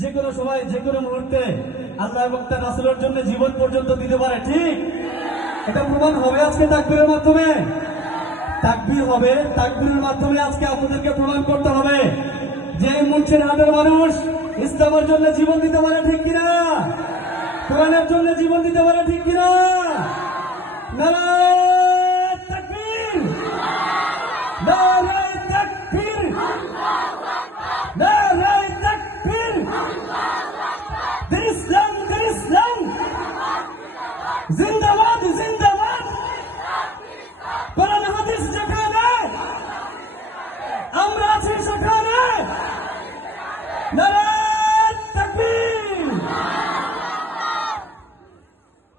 যে কোনো সময় যে কোনো মুহূর্তে আল্লাহ এবং তার রাসূলের জন্য জীবন পর্যন্ত দিতে পারে, ঠিক? এটা প্রমাণ হবে আজকে তাকবীরের মাধ্যমে। তাকবীর হবে, তাকবীরের মাধ্যমে আজকে আপনাদেরকে প্রমাণ করতে হবে যে মুন্সির হাটের মানুষ ইসলামের জন্য জীবন দিতে পারে, ঠিক কিনা? কোরআনের জন্য জীবন দিতে পারে, ঠিক কিনা? নারায়ে তাকবীর, নারায়ে তাকবীর, নারায়ে তাকবীর। দিন ইসলাম, দিন ইসলাম জিন্দাবাদ, জিন্দাবাদ। কোরআন হাদিস যেখানে আমরা আছি সেখানে নারায়ে তাকবীর।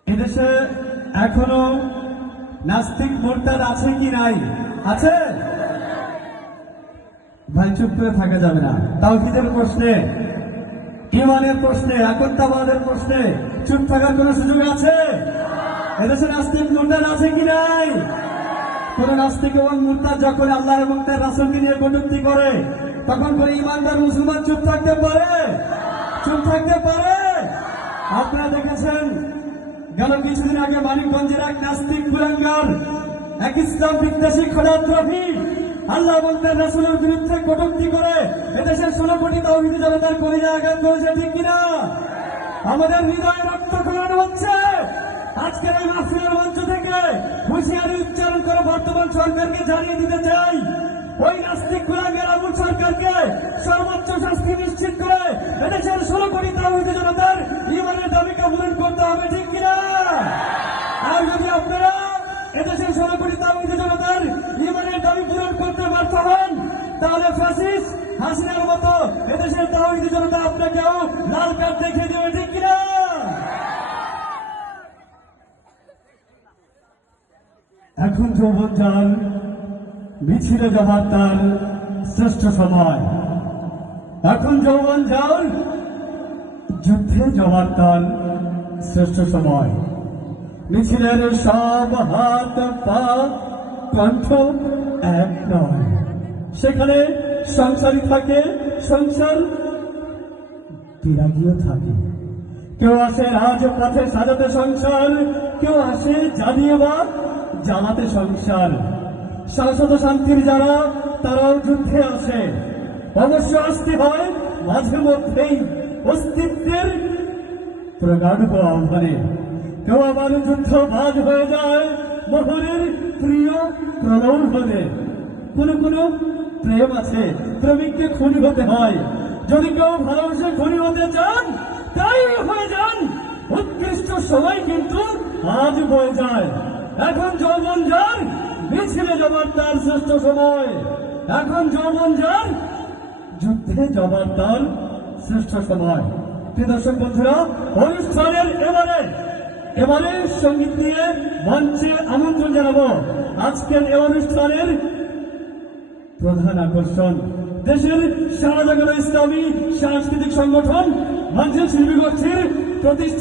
এদেশে এখনো নাস্তিক মুরতাদ আছে কি নাই? আছে ভাই, চুপ করে থাকা যাবে না। তাওহীদের প্রশ্নে, ঈমানের প্রশ্নে, একত্ববাদের প্রশ্নে চুপ থাকার কোন সুযোগ আছে? এদেশে নাস্তিক মুরতাদ আছে কি নাই? কোন নাস্তিক এবং মুরতাদ যখন আল্লাহ এবং তার রাসূলকে নিয়ে কটূক্তি করে তখন কোন ঈমানদার মুসলমান চুপ থাকতে পারে? চুপ থাকতে পারে? আপনারা দেখেছেন গেল কিছুদিন আগে মানিকগঞ্জের এক নাস্তিক কুলাঙ্গার, এক ইসলাম বিদ্বেষী খোদাত রফি আল্লাহ এবং তার রাসূলের বিরুদ্ধে কটূক্তি করে এদেশের 16 কোটি তাওহীদি জনতার কলিজায় আঘাত করেছে, ঠিক কিনা? আমাদের হৃদয়ে রক্তক্ষরণ হচ্ছে। আজকের এই মাহফিলের মঞ্চ থেকে হুঁশিয়ারি উচ্চারণ করে বর্তমান সরকারকে জানিয়ে দিতে চাই, ওই নাস্তিক কুলাঙ্গার আবুল সরকারকে সর্বোচ্চ শাস্তি নিশ্চিত করে এদেশের 16 কোটি তাওহীদি জনতার ঈমানের দাবিকে পূরণ করতে হবে, ঠিক কিনা? আর যদি আপনারা এদেশের 16 কোটি তাওহীদি জনতার ঈমানের দাবি পূরণ করতে ব্যর্থ হন তাহলে ফ্যাসিস্ট হাসিনার মতো এদেশের তাওহীদি জনতা আপনাকেও লাল কার্ড দেখিয়ে দেবে, ঠিক কিনা? এখন যৌবন যার মিছিলে যাবার তার শ্রেষ্ঠ সময়। এখন যৌবন যার যুদ্ধে যাবার তার শ্রেষ্ঠ সময়। মিছিলের সব হাত পা কণ্ঠ এক নয়, সেখানে সংসারী থাকে, সংসার বিরাগীও থাকে। কেউ আসে রাজপথে সাজাতে সংসার, কেউ আসে জ্বালিয়ে বা জ্বালাতে সংসার। শাশ্বত শান্তির যারা তারাও যুদ্ধে আসে, অবশ্য আসতে হয় মাঝে মধ্যেই অস্তিত্বের প্রগাঢ় আহ্বানে। কেউ আবার যুদ্ধবাজ হয়ে যায় মোহরের প্রিয় প্রলোভনে। কোন কোন প্রেম আছে প্রেমিককে খুনি হতে হয়, যদি কেউ ভালোবেসে খুনি হতে চান তাই হয়ে যান। উৎকৃষ্ট সময় কিন্তু আজ বয়ে যায়। এখন যৌবন যার মিছিলে যাবার তার শ্রেষ্ঠ সময়। এখন যৌবন যার যুদ্ধে যাবার তার শ্রেষ্ঠ সময়। প্রিয় দর্শক বন্ধুরা, অনুষ্ঠানের এবারে সঙ্গীত নিয়ে মঞ্চে আমন্ত্রণ জানাবো আজকের এই অনুষ্ঠানের প্রধান আকর্ষণ, দেশের সারা জাগানো ইসলামী সাংস্কৃতিক সংগঠন মঞ্চের শিল্পী গোষ্ঠীর প্রতিষ্ঠা